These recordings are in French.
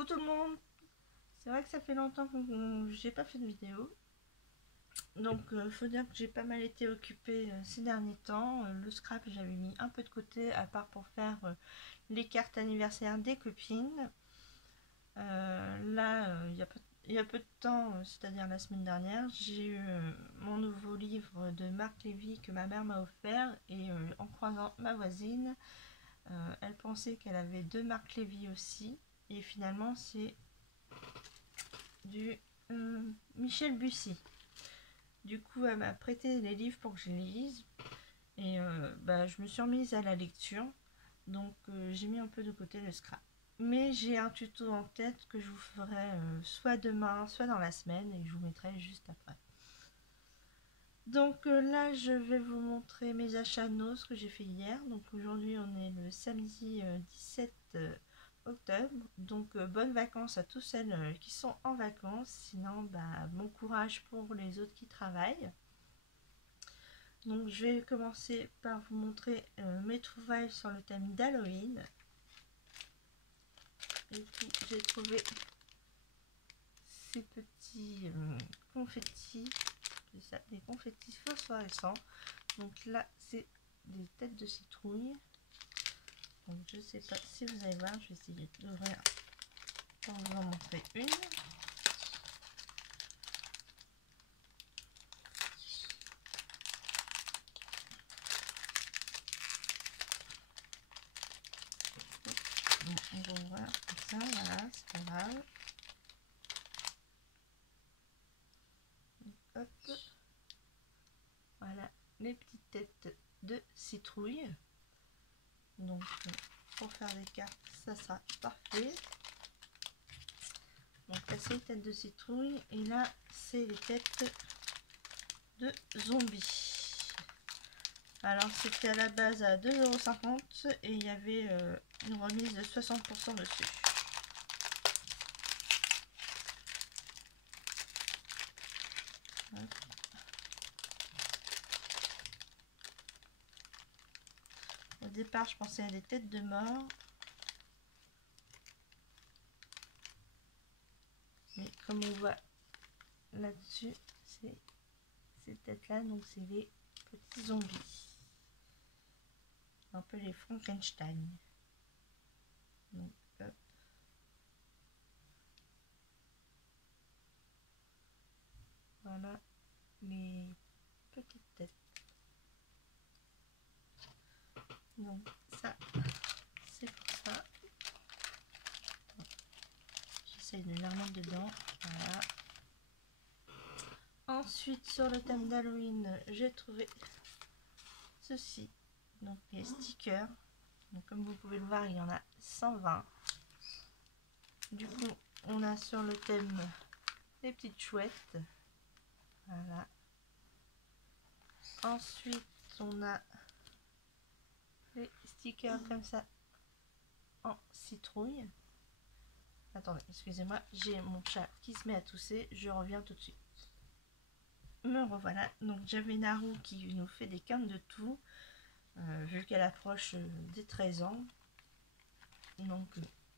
Coucou tout le monde. C'est vrai que ça fait longtemps que j'ai pas fait de vidéo. Donc faut dire que j'ai pas mal été occupée ces derniers temps. Le scrap j'avais mis un peu de côté à part pour faire les cartes anniversaire des copines. Là il y a peu de temps, c'est-à-dire la semaine dernière, j'ai eu mon nouveau livre de Marc Lévy que ma mère m'a offert et en croisant ma voisine, elle pensait qu'elle avait deux Marc Lévy aussi et finalement c'est du Michel Bussy. Du coup, elle m'a prêté les livres pour que je les lise. Et je me suis remise à la lecture. Donc, j'ai mis un peu de côté le scrap. Mais j'ai un tuto en tête que je vous ferai soit demain, soit dans la semaine. Et je vous mettrai juste après. Donc là, je vais vous montrer mes achats Noz que j'ai fait hier. Donc aujourd'hui, on est le samedi 17 octobre. Donc bonnes vacances à tous celles qui sont en vacances. Sinon, bon courage pour les autres qui travaillent. Donc je vais commencer par vous montrer mes trouvailles sur le thème d'Halloween. Et puis j'ai trouvé ces petits confettis. C'est ça, des confettis phosphorescents. Donc là, c'est des têtes de citrouille. Donc je sais pas si vous allez voir, je vais essayer d'ouvrir pour vous en montrer une. Bon, on va ouvrir comme ça, voilà, c'est pas grave. Donc, hop, voilà les petites têtes de citrouille. Donc pour faire des cartes, ça sera parfait. Donc là c'est les têtes de citrouille et là c'est les têtes de zombies. Alors c'était à la base à 2,50 € et il y avait une remise de 60% dessus. Hop. Au départ je pensais à des têtes de mort. Mais comme on voit là-dessus, c'est ces têtes-là, donc c'est les petits zombies. Un peu les Frankenstein. Donc, hop. Voilà les petites têtes. Donc ça, c'est pour ça. J'essaye de les remettre dedans. Voilà. Ensuite, sur le thème d'Halloween, j'ai trouvé ceci. Donc les stickers. Donc, comme vous pouvez le voir, il y en a 120. Du coup, on a sur le thème les petites chouettes. Voilà. Ensuite, on a les stickers comme ça en citrouille. Attendez, excusez-moi, j'ai mon chat qui se met à tousser. Je reviens tout de suite. Me revoilà. Donc j'avais Naru qui nous fait des cannes de tout, vu qu'elle approche des 13 ans. Donc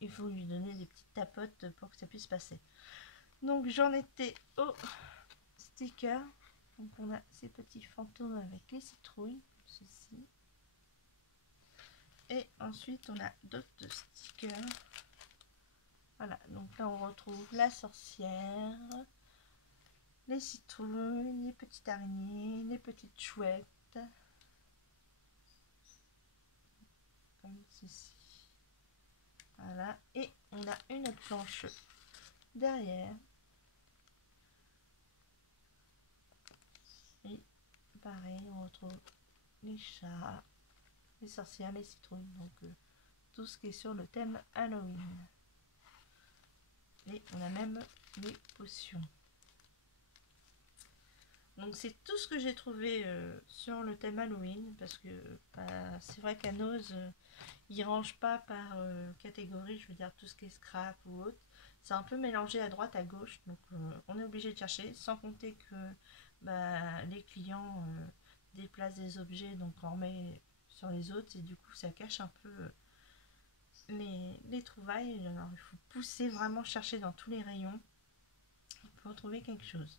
il faut lui donner des petites tapotes pour que ça puisse passer. Donc j'en étais au sticker. Donc on a ces petits fantômes avec les citrouilles, ceci. Et ensuite on a d'autres stickers. Voilà, donc là on retrouve la sorcière, les citrouilles, les petites araignées, les petites chouettes. Comme ceci. Voilà, et on a une planche derrière. Et pareil, on retrouve les chats, les sorcières, les citrouilles, donc tout ce qui est sur le thème Halloween. Et on a même les potions. Donc c'est tout ce que j'ai trouvé sur le thème Halloween, parce que c'est vrai qu'à Noz, ils rangent pas par catégorie, je veux dire tout ce qui est scrap ou autre. C'est un peu mélangé à droite, à gauche, donc on est obligé de chercher, sans compter que les clients déplacent des objets, donc on remet sur les autres, et du coup ça cache un peu les trouvailles. Alors, il faut pousser, vraiment chercher dans tous les rayons pour trouver quelque chose.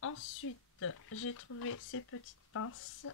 Ensuite, j'ai trouvé ces petites pinces.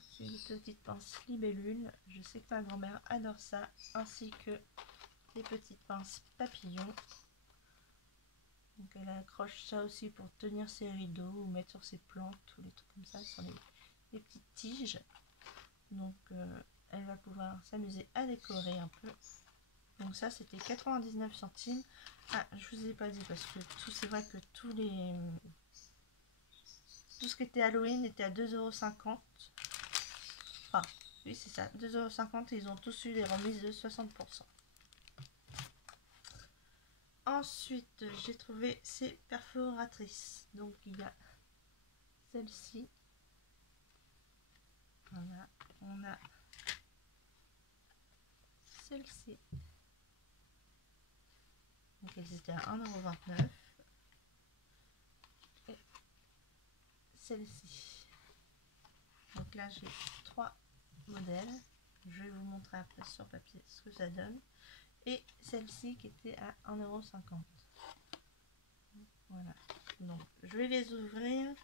C'est une petite pince libellule. Je sais que ma grand-mère adore ça, ainsi que des petites pinces papillons. Donc elle accroche ça aussi pour tenir ses rideaux ou mettre sur ses plantes ou les trucs comme ça, sur les petites tiges. Donc elle va pouvoir s'amuser à décorer un peu. Donc ça c'était 99 centimes. Ah, je vous ai pas dit parce que c'est vrai que tout ce qui était Halloween était à 2,50 €. Enfin, oui c'est ça, 2,50 € et ils ont tous eu des remises de 60%. Ensuite, j'ai trouvé ces perforatrices. Donc, il y a celle-ci. Voilà. On a celle-ci. Donc, elles étaient à 1,29 €. Et celle-ci. Donc là, j'ai 3 modèles. Je vais vous montrer après sur papier ce que ça donne. Et celle-ci qui était à 1,50 €. Voilà. Donc, je vais les ouvrir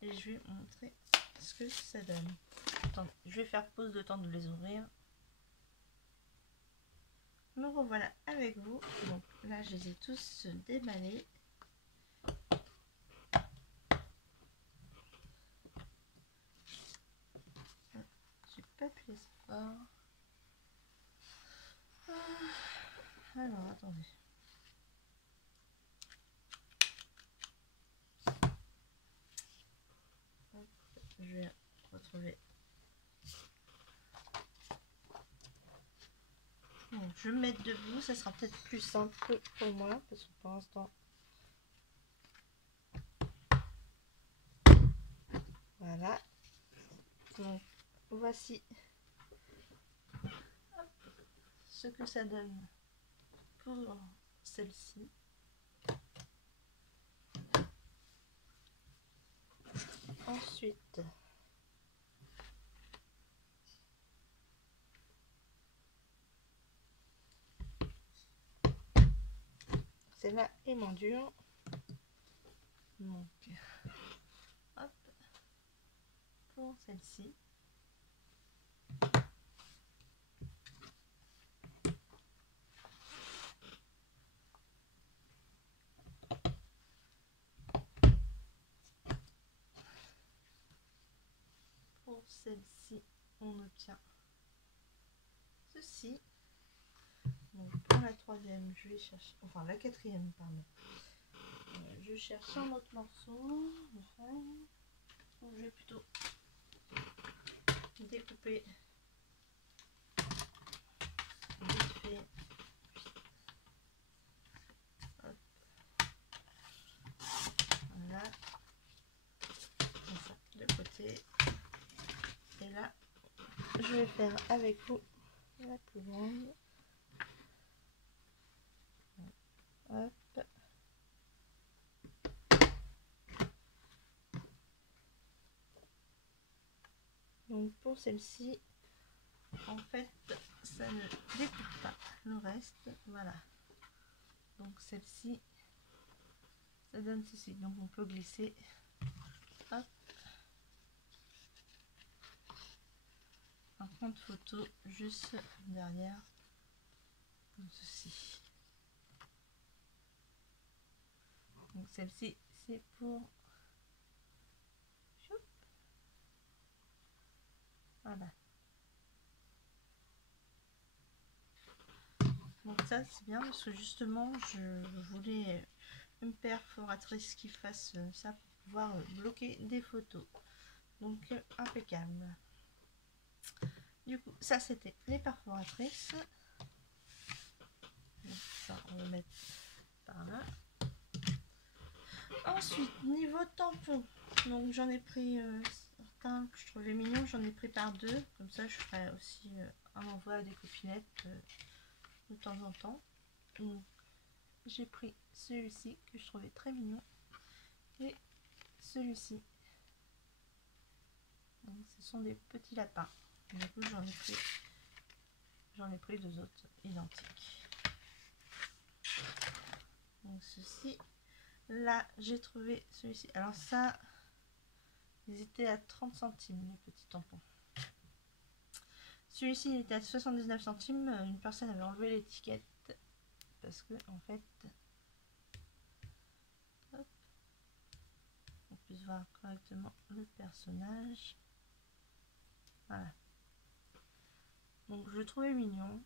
et je vais montrer ce que ça donne. Attendez, je vais faire pause de temps de les ouvrir. Me revoilà avec vous. Donc là, je les ai tous déballés. J'ai pas pu les savoir. Alors, attendez. Hop, je vais retrouver. Bon, je vais me mettre debout, ça sera peut-être plus simple pour moi, parce que pour l'instant... Voilà. Donc, voici ce que ça donne pour celle-ci. Ensuite, celle-là est moins dure. Donc, hop, pour celle-ci. Pour celle-ci, on obtient ceci. Donc pour la troisième, je vais chercher, enfin la quatrième, pardon. Je cherche un autre morceau. Donc, je vais plutôt découper vite fait. Hop. Voilà. Comme ça, de côté. Et là, je vais faire avec vous la plus grande. Hop. Donc pour celle-ci, en fait, ça ne découpe pas le reste. Voilà. Donc celle-ci, ça donne ceci. Donc on peut glisser. Hop. Un compte photo juste derrière. Comme ceci. Donc celle-ci, c'est pour... Voilà. Donc ça c'est bien parce que justement je voulais une perforatrice qui fasse ça pour pouvoir bloquer des photos. Donc impeccable. Du coup ça c'était les perforatrices. Donc, ça on va mettre par là. Ensuite niveau tampon, donc j'en ai pris certains que je trouvais mignons, j'en ai pris par deux. Comme ça je ferai aussi un envoi à des copinettes de temps en temps. J'ai pris celui-ci que je trouvais très mignon et celui-ci. Ce sont des petits lapins. Du coup j'en ai pris 2 autres identiques. Donc ceci, là j'ai trouvé celui-ci. Alors ça, ils étaient à 30 centimes les petits tampons. Celui-ci il était à 79 centimes. Une personne avait enlevé l'étiquette parce que en fait, hop, on puisse voir correctement le personnage. Voilà. Donc je le trouvais mignon.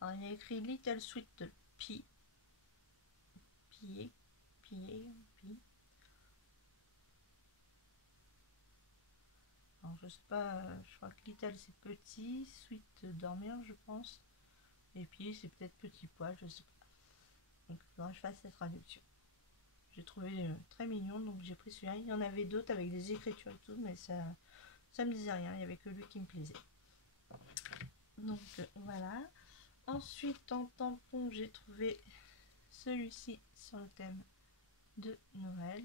Alors il y a écrit Little Sweet Pea. Pea. Alors je sais pas, je crois que Little c'est petit, Sweet dormir je pense. Et puis c'est peut-être petit poil, je sais pas. Donc il faudra que je fasse la traduction. J'ai trouvé très mignon, donc j'ai pris celui-là. Il y en avait d'autres avec des écritures et tout, mais ça me disait rien, il n'y avait que lui qui me plaisait. Donc voilà. Ensuite en tampon j'ai trouvé celui-ci sur le thème de Noël.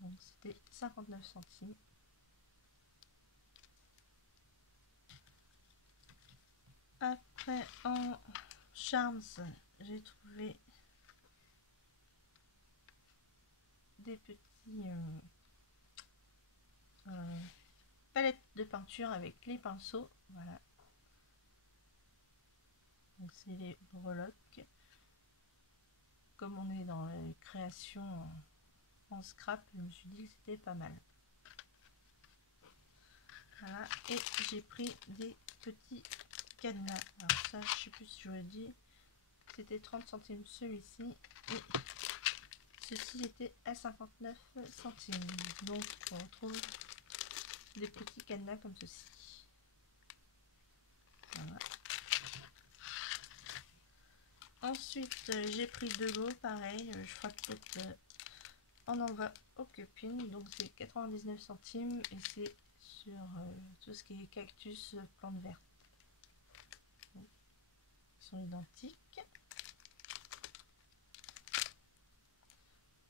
Donc c'était 59 centimes. Après en Charms j'ai trouvé des petits palettes de peinture avec les pinceaux. Voilà. Donc c'est les breloques. Comme on est dans les créations en scrap, je me suis dit que c'était pas mal. Voilà, et j'ai pris des petits cadenas. Alors ça, je sais plus si je le dis, c'était 30 centimes celui-ci, et ceci était à 59 centimes. Donc on retrouve des petits cadenas comme ceci. Voilà. Ensuite, j'ai pris de l'eau, pareil, je ferai peut-être en envoi aux copines, donc c'est 99 centimes et c'est sur tout ce qui est cactus, plantes vertes. Donc, ils sont identiques.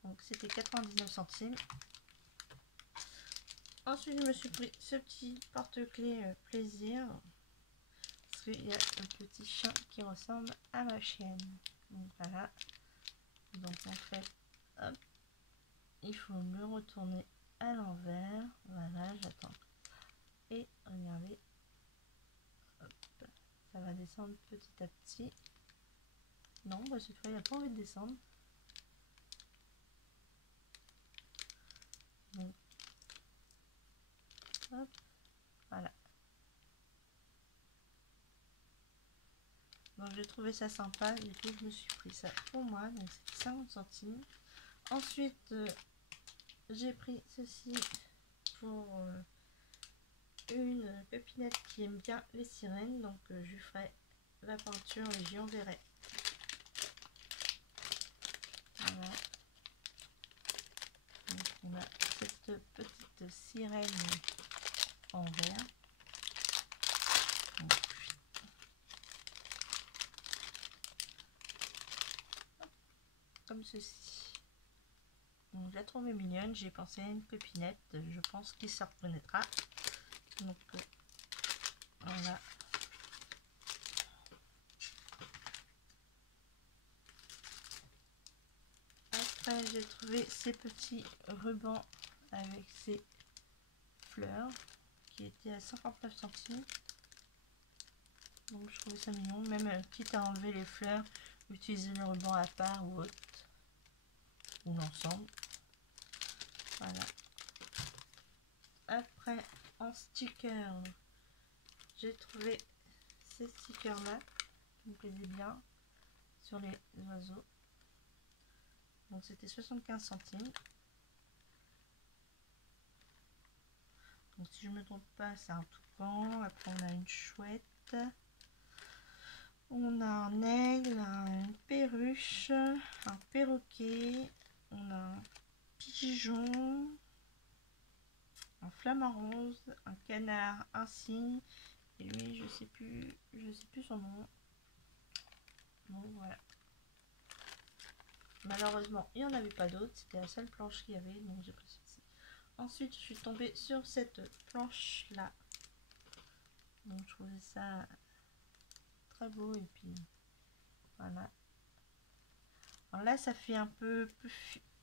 Donc c'était 99 centimes. Ensuite, je me suis pris ce petit porte-clés plaisir. Parce qu'il y a un petit chien qui ressemble à ma chienne. Donc voilà. Donc en fait, hop, il faut le retourner à l'envers. Voilà, j'attends. Et regardez, hop, ça va descendre petit à petit. Non, bah cette fois il n'a pas envie de descendre. Donc, hop, voilà. Donc j'ai trouvé ça sympa, du coup je me suis pris ça pour moi, donc c'est 50 centimes. Ensuite, j'ai pris ceci pour une pépinette qui aime bien les sirènes, donc je lui ferai la peinture et j'y enverrai. Voilà. Donc on a cette petite sirène en vert. Donc, comme ceci. Donc je la trouvais mignonne, j'ai pensé à une pépinette, je pense qu'il se reconnaîtra. Donc voilà. Après j'ai trouvé ces petits rubans avec ces fleurs qui étaient à 59 centimes. Donc je trouvais ça mignon, même quitte à enlever les fleurs, utiliser le ruban à part ou autre, ou l'ensemble. Voilà. Après en sticker, j'ai trouvé ces stickers là qui me plaisaient bien sur les oiseaux. Donc c'était 75 centimes. Donc si je me trompe pas, c'est un toucan. Après on a une chouette. On a un aigle, une perruche, un perroquet, on a un pigeon, un flamant rose, un canard, un cygne, et lui je sais plus son nom. Donc voilà. Malheureusement il n'y en avait pas d'autres, c'était la seule planche qu'il y avait, donc j'ai pris ceci. Ensuite je suis tombée sur cette planche là. Donc je trouvais ça très beau. Et puis voilà. Alors là ça fait un peu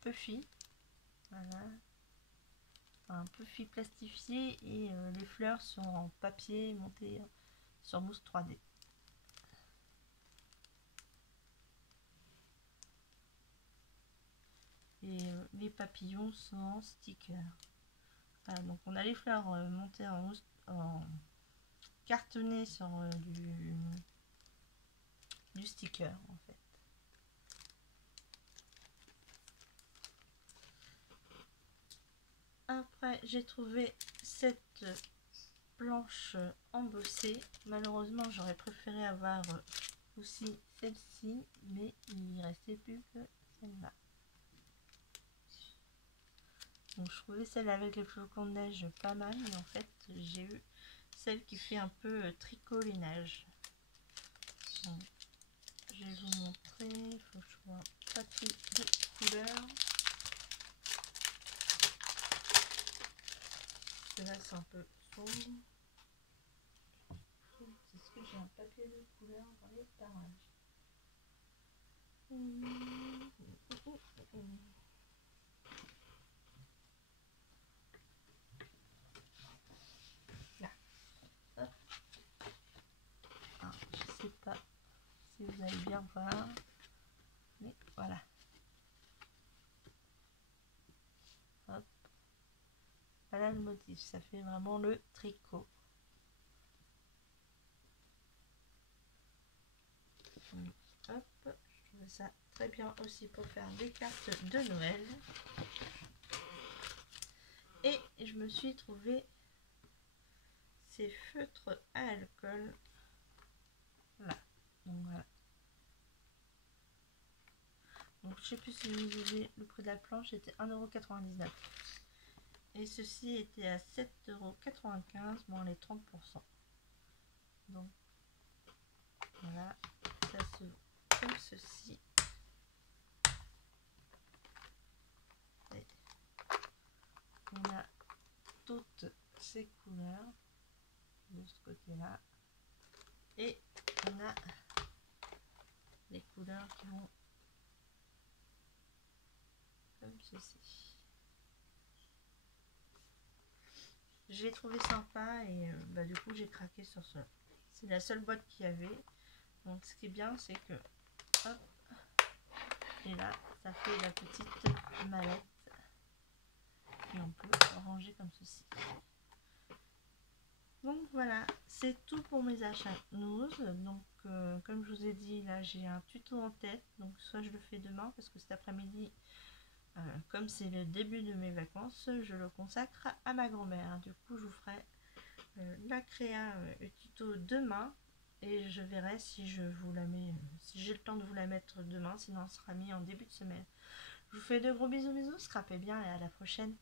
puffy. Voilà. Un puffy plastifié. Et les fleurs sont en papier monté sur mousse 3D. Et les papillons sont en sticker. Voilà, donc on a les fleurs montées en cartonné sur du sticker en fait. Après j'ai trouvé cette planche embossée. Malheureusement j'aurais préféré avoir aussi celle-ci, mais il ne restait plus que celle-là. Donc je trouvais celle avec les flocons de neige pas mal, mais en fait j'ai eu celle qui fait un peu tricot lainage. Donc, je vais vous montrer, il faut que je vois pas de couleur. Là c'est un peu sombre. Est-ce que j'ai un papier de couleur dans les parages? Là. Hop. Alors, je sais pas si vous allez bien voir, mais voilà. Hop. Voilà le motif, ça fait vraiment le tricot. Hop, je trouve ça très bien aussi pour faire des cartes de Noël. Et je me suis trouvé ces feutres à alcool. Là. Donc voilà. Donc je sais plus si vous avez le prix de la planche, était 1,99 €. Et ceci était à 7,95 € moins les 30%. Donc voilà, ça se voit comme ceci. Et on a toutes ces couleurs de ce côté-là. Et on a les couleurs qui vont comme ceci. J'ai trouvé sympa et du coup j'ai craqué sur cela. C'est la seule boîte qu'il y avait. Donc ce qui est bien c'est que hop, et là ça fait la petite mallette et on peut ranger comme ceci. Donc voilà, c'est tout pour mes achats news. Donc comme je vous ai dit, là j'ai un tuto en tête, donc soit je le fais demain parce que cet après-midi, comme c'est le début de mes vacances, je le consacre à ma grand-mère. Du coup je vous ferai la créa tuto demain et je verrai si je vous la mets, si j'ai le temps de vous la mettre demain, sinon elle sera mis en début de semaine. Je vous fais de gros bisous, scrapez bien et à la prochaine.